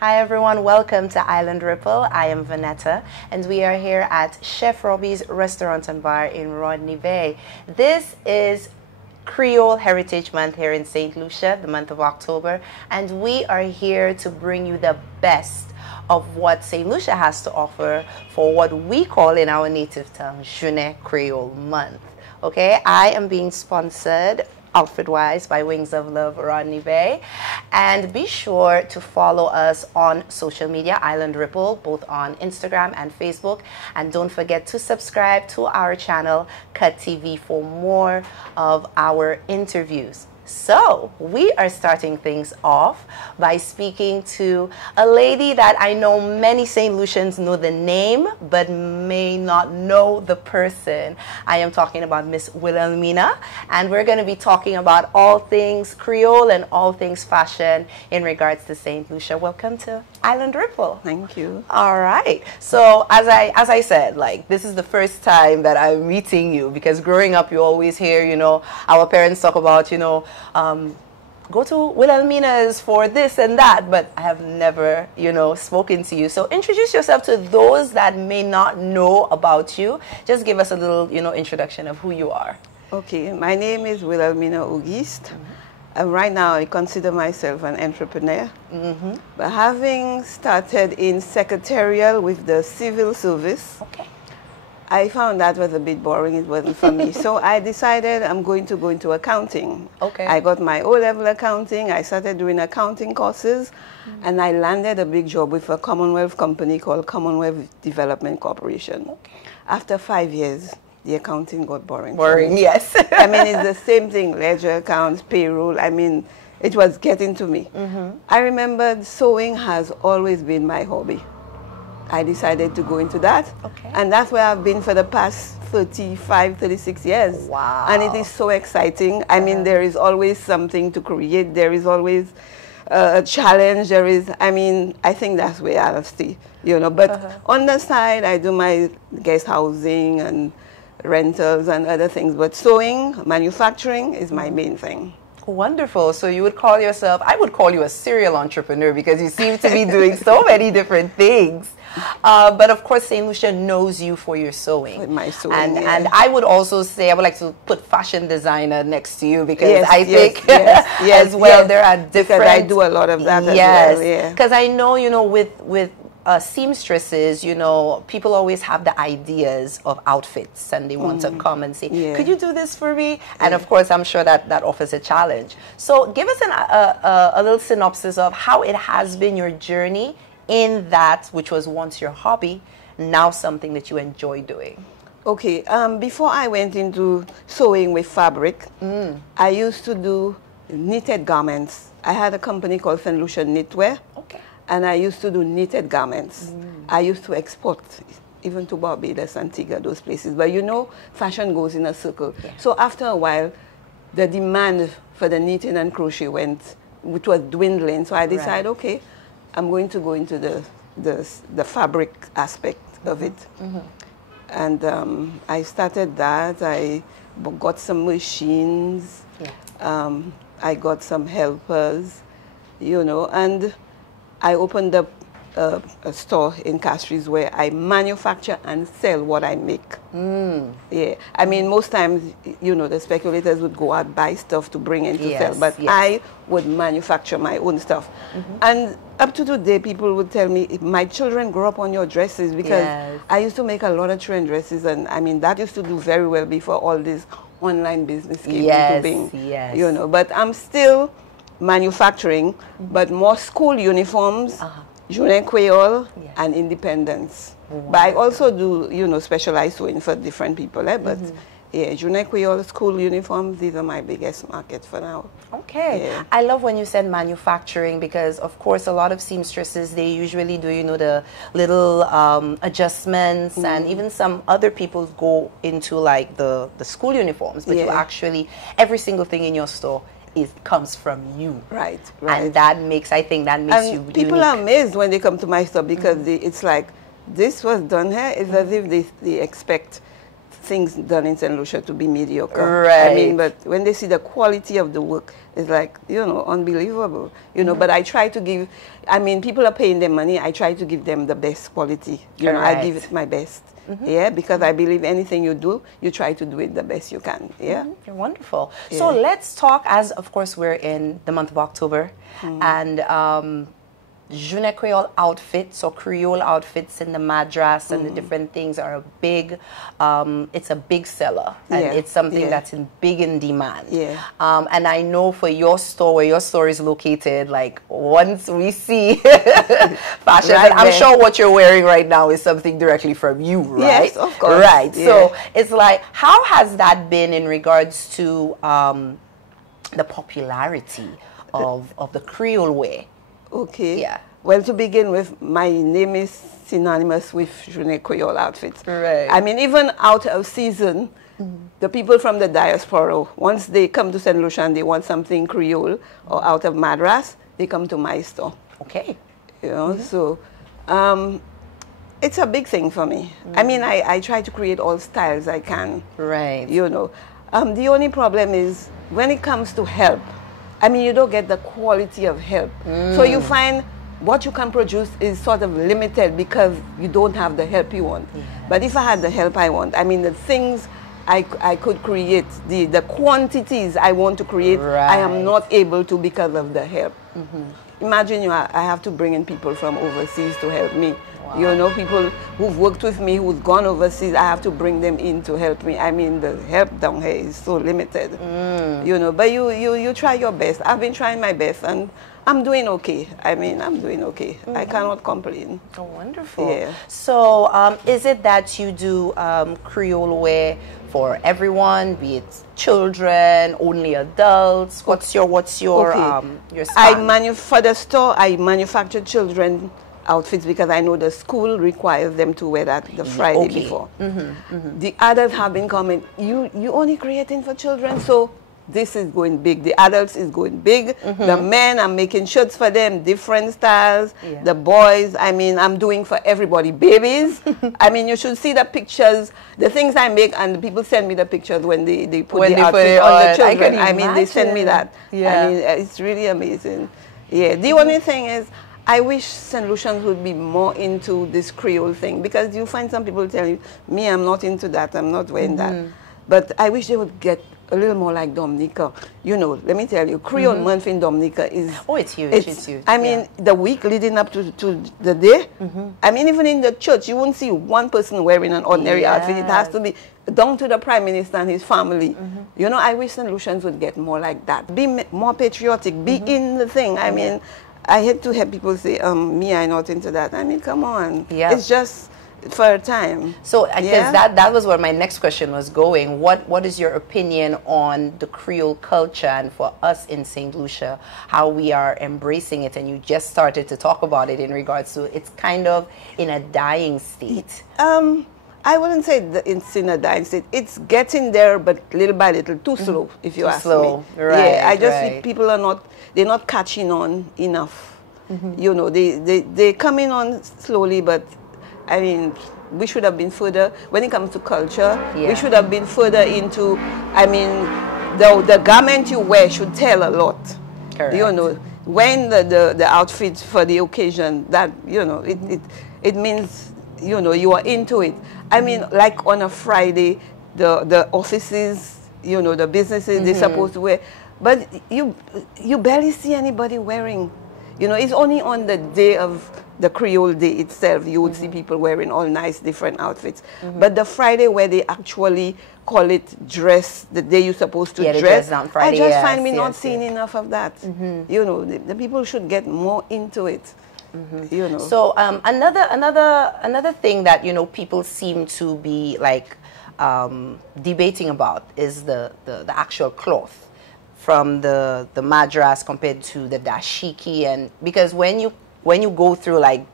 Hi everyone, welcome to Island Ripple. I am Vanetta and we are here at Chef Robbie's Restaurant and Bar in Rodney Bay. This is Creole Heritage Month here in St. Lucia, the month of October, and we are here to bring you the best of what St. Lucia has to offer for what we call in our native tongue, Journée Creole Month. Okay, I am being sponsored outfit-wise by Wings of Love Rodney Bay, and be sure to follow us on social media, Island Ripple, both on Instagram and Facebook, and don't forget to subscribe to our channel Cut TV for more of our interviews. So we are starting things off by speaking to a lady that I know many St. Lucians know the name but may not know the person. I am talking about Miss Whilhelmina, and we're going to be talking about all things Creole and all things fashion in regards to St. Lucia. Welcome to Island Ripple. Thank you. All right. So as I said, like, this is the first time that I'm meeting you, because growing up you always hear, you know, our parents talk about, you know, go to Whilhelmina's for this and that, but I have never, you know, spoken to you. So introduce yourself to those that may not know about you. Just give us a little, you know, introduction of who you are. Okay, my name is Whilhelmina Auguste. Right now I consider myself an entrepreneur. But having started in secretarial with the civil service, I found that was a bit boring. It wasn't for me. So I decided I'm going to go into accounting. I got my O-level accounting. I started doing accounting courses, and I landed a big job with a Commonwealth company called Commonwealth Development Corporation. After 5 years, the accounting got boring. Boring, yes. I mean, it's the same thing, ledger accounts, payroll. I mean, it was getting to me. I remembered sewing has always been my hobby. I decided to go into that. And that's where I've been for the past 35, 36 years. Wow. And it is so exciting. I mean, there is always something to create. There is always a challenge. There is, I mean, I think that's where I'll stay, you know. But on the side, I do my guest housing and rentals and other things. But sewing, manufacturing is my main thing. Wonderful. So you would call yourself, I would call you a serial entrepreneur, because you seem to be doing so many different things. But of course, St. Lucia knows you for your sewing. With my sewing, and I would also say, I would like to put fashion designer next to you, because I think as well there are different... Because I do a lot of that as well, because I know, you know, with seamstresses, you know, people always have the ideas of outfits, and they want to come and say, could you do this for me? And of course, I'm sure that offers a challenge. So give us a little synopsis of how it has been your journey in that which was once your hobby, now something that you enjoy doing. Okay, before I went into sewing with fabric, I used to do knitted garments. I had a company called St. Lucia Knitwear. And I used to do knitted garments. I used to export even to Barbados, Antigua, those places. But you know, fashion goes in a circle. So after a while, the demand for the knitting and crochet which was dwindling. So I decided, okay, I'm going to go into the fabric aspect of it. And I started that. I got some machines. I got some helpers, you know, and I opened up a store in Castries where I manufacture and sell what I make. I mean, most times, you know, the speculators would go out, buy stuff to bring in to sell, but I would manufacture my own stuff. And up to today, people would tell me, my children grow up on your dresses, because I used to make a lot of trend dresses, and I mean, that used to do very well before all this online business came into being, you know, but I'm still manufacturing, but more school uniforms, Journée Creole, and independence. But I also do, you know, specialized sewing for different people. But yeah, Journée Creole, school uniforms, these are my biggest market for now. I love when you said manufacturing, because of course a lot of seamstresses, they usually do, you know, the little adjustments, and even some other people go into like the school uniforms, but you actually, every single thing in your store comes from you. And that makes, I think that makes you people unique. Are amazed when they come to my store, because it's like, this was done here. It's as if they expect things done in St. Lucia to be mediocre. Right. I mean, but when they see the quality of the work, it's like, you know, unbelievable. You know, but I try to give, I mean, people are paying them money. I try to give them the best quality. You know, I give it my best. Yeah, because I believe anything you do, you try to do it the best you can. Yeah. You're wonderful. Yeah. So let's talk, as of course we're in the month of October, and Journée Creole outfits, so Creole outfits in the Madras and the different things are a big, it's a big seller, and it's something that's big in demand. Yeah. And I know for your store, where your store is located, like once we see fashion, right, I'm sure what you're wearing right now is something directly from you, right? Yes, of course. Right. Yeah. So it's like, how has that been in regards to the popularity of the Creole wear? Okay. Yeah. Well, to begin with, my name is synonymous with Journée Creole outfits. Right. I mean, even out of season, the people from the diaspora, once they come to St. Lucia and they want something Creole or out of Madras, they come to my store. Okay. You know, so it's a big thing for me. I mean, I try to create all styles I can. Right. You know, the only problem is when it comes to help, I mean, you don't get the quality of help. So you find what you can produce is sort of limited because you don't have the help you want. Yes. But if I had the help I want, I mean, the things I could create, the quantities I want to create, I am not able to because of the help. Imagine I have to bring in people from overseas to help me. Wow. You know, people who've worked with me, who've gone overseas, I have to bring them in to help me. I mean, the help down here is so limited. You know, but you try your best. I've been trying my best, and I'm doing okay. I mean, I'm doing okay. I cannot complain. Oh, wonderful. Yeah. So, is it that you do Creole wear for everyone, be it children, only adults? What's your your span? For the store, I manufacture children outfits because I know the school requires them to wear that the Friday before. The adults have been coming, you only creating for children, so this is going big. The adults is going big. The men, I'm making shirts for them, different styles. The boys, I mean, I'm doing for everybody. Babies, I mean, you should see the pictures, the things I make, and the people send me the pictures when they put the outfit on the children. I mean, they send me that. I mean, it's really amazing. Yeah, the only thing is, I wish St. Lucians would be more into this Creole thing, because you find some people telling you, me, I'm not into that, I'm not wearing that. But I wish they would get a little more like Dominica. You know, let me tell you, Creole month in Dominica is... Oh, it's huge, it's huge. I mean, the week leading up to the day, I mean, even in the church, you won't see one person wearing an ordinary outfit. It has to be down to the Prime Minister and his family. You know, I wish St. Lucians would get more like that. Be more patriotic, be in the thing. I mean, I hate to have people say, me, I'm not into that. I mean, come on. It's just for a time. So, because that was where my next question was going. What is your opinion on the Creole culture, and for us in St. Lucia, how we are embracing it? And you just started to talk about it in regards to it's kind of in a dying state. I wouldn't say that it's in a dying state. It's getting there, but little by little, too slow, if you ask me. Right, yeah, I just think people are they're not catching on enough. You know, they're coming on slowly, but I mean, we should have been further, when it comes to culture, we should have been further into, I mean, the garment you wear should tell a lot. Correct. You know, when the outfit for the occasion, that, you know, it means, you know, you are into it. I mean, like on a Friday, the offices, you know, the businesses, they're supposed to wear, but you barely see anybody wearing. You know, it's only on the day of the Creole Day itself you would see people wearing all nice different outfits. But the Friday where they actually call it dress, the day you're supposed to dress, on Friday, I just find me not seeing enough of that. You know, the people should get more into it. You know. So another thing that, you know, people seem to be like debating about is the actual cloth from the Madras compared to the dashiki, and because when you go through like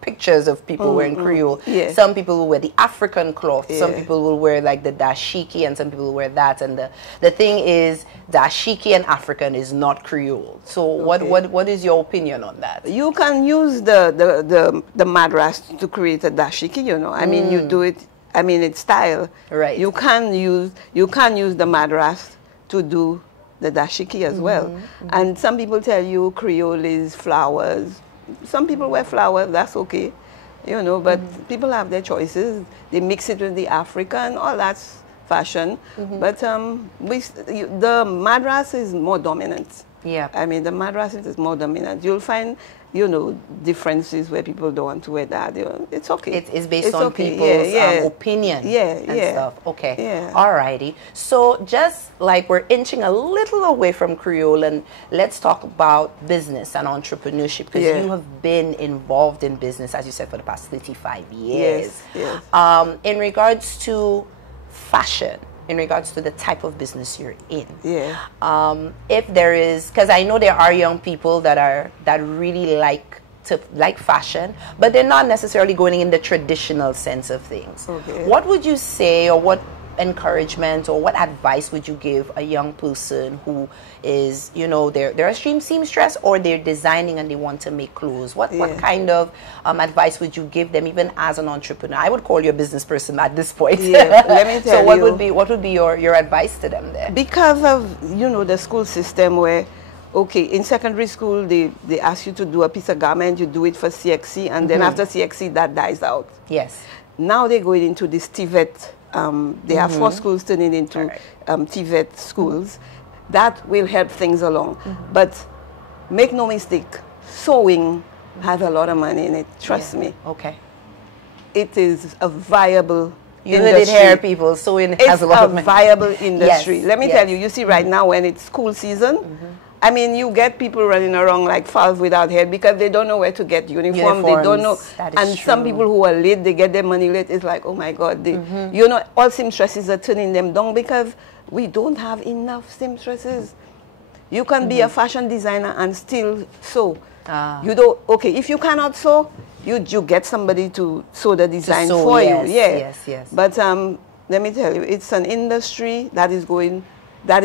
pictures of people wearing Creole, some people will wear the African cloth, some people will wear like the dashiki, and some people will wear that. And the thing is, dashiki and African is not Creole. So what is your opinion on that? You can use the Madras to create a dashiki, you know. I mean, you do it. I mean, it's style. Right. You can use the madras to do the dashiki as well. And some people tell you Creole is flowers. Some people wear flowers, that's okay. You know, but people have their choices. They mix it with the African, all that's fashion. But the madras is more dominant. Yeah. I mean, the madras is more dominant. You'll find, you know, differences where people don't want to wear that. You know, it's okay. It's based on people's opinion and stuff. Okay. Yeah. Alrighty. So just like we're inching a little away from Creole, and let's talk about business and entrepreneurship, because you have been involved in business, as you said, for the past 35 years. Yes. In regards to fashion, in regards to the type of business you're in. Yeah. If there is, because I know there are young people that really like fashion, but they're not necessarily going in the traditional sense of things. Okay. What would you say, or what encouragement or what advice would you give a young person who is, you know, they're a seamstress, or they're designing and they want to make clothes? What kind of advice would you give them, even as an entrepreneur? I would call you a business person at this point. Yeah, let me tell you. What would be your advice to them there? Because of, you know, the school system where, okay, in secondary school they ask you to do a piece of garment, you do it for CXC, and then after CXC that dies out. Yes. Now they're going into this TVET. They have 4 schools turning into TVET schools. That will help things along. But make no mistake, sewing has a lot of money in it. Trust me. Okay. It is a viable You industry. heard it here, people. Sewing has a lot of money. It's a viable industry. Yes, Let me tell you, you see right now when it's school season, I mean, you get people running around like fowls without head because they don't know where to get uniforms. They don't know. And some people who are late, they get their money late. It's like, oh my God. You know, all seamstresses are turning them down because we don't have enough seamstresses. You can be a fashion designer and still sew. You don't, okay, if you cannot sew, you get somebody to sew the design for you. Yes. But let me tell you, it's an industry that is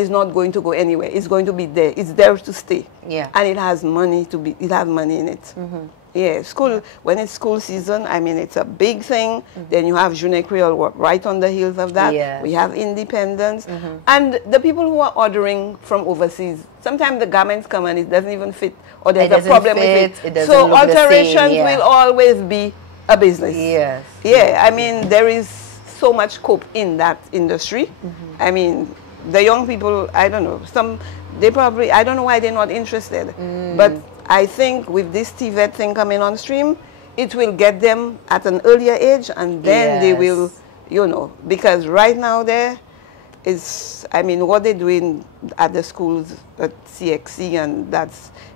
not going to go anywhere. It's going to be there. It's there to stay. Yeah. And it has money in it. Yeah, school, when it's school season, I mean, it's a big thing. Then you have Jeune Creole right on the heels of that. Yeah. We have independence. And the people who are ordering from overseas, sometimes the garments come and it doesn't even fit, or there's a problem with it. So alterations will always be a business. Yes. Yeah, I mean, there is so much scope in that industry. I mean, the young people, I don't know, I don't know why they're not interested. But I think with this TVET thing coming on stream, it will get them at an earlier age, and then they will, you know, because right now I mean, what they're doing at the schools at CXC, and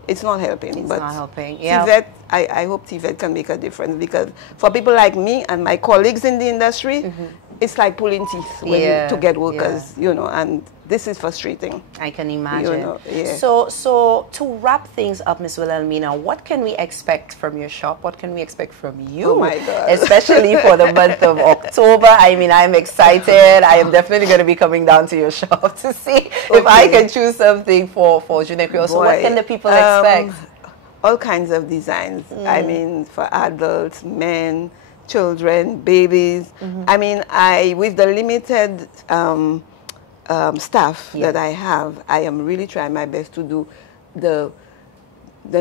it's not helping. It's not helping, yeah. TVET, I hope TVET can make a difference, because for people like me and my colleagues in the industry, it's like pulling teeth to get workers, you know, and this is frustrating. I can imagine. You know, So to wrap things up, Ms. Whilhelmina, what can we expect from your shop? What can we expect from you? Oh my God. Especially for the month of October. I mean, I'm excited. I am definitely going to be coming down to your shop to see if I can choose something for Jeune Creole. So what can the people expect? All kinds of designs. I mean, for adults, men, children, babies. I mean, with the limited staff that I have, I am really trying my best to do the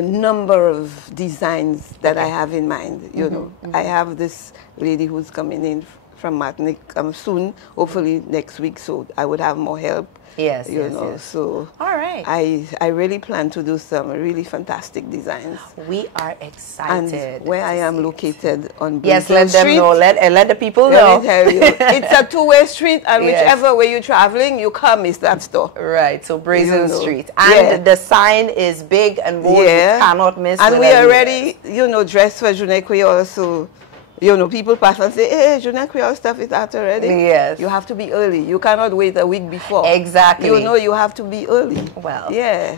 number of designs that I have in mind. You know, I have this lady who's coming in from Martinique soon, hopefully next week, so I would have more help. Yes, you know. So all right. I really plan to do some really fantastic designs. We are excited. And where I am located on Yes, Brazil let them Street, know. Let the people know. Let me tell you, it's a two-way street, and whichever way you're traveling, you come is that store. Right. So Brazil Street, and the sign is big and bold. You cannot miss. And we are already, you know, dressed for Jeune Creole, so. You know, people pass and say, hey, Jeune Creole stuff is out already. Yes. You have to be early. You cannot wait a week before. Exactly. You know, you have to be early. Well,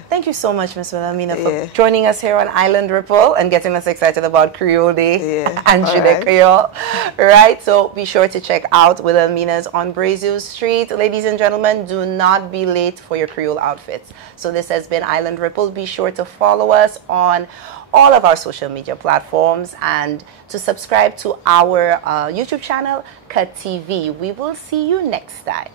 thank you so much, Ms. Whilhelmina, for joining us here on Island Ripple and getting us excited about Creole Day and Jeune Creole. Right, so be sure to check out Whilhelmina's on Brazil Street. Ladies and gentlemen, do not be late for your Creole outfits. So this has been Island Ripple. Be sure to follow us on all of our social media platforms and to subscribe to our YouTube channel, Cut TV. We will see you next time.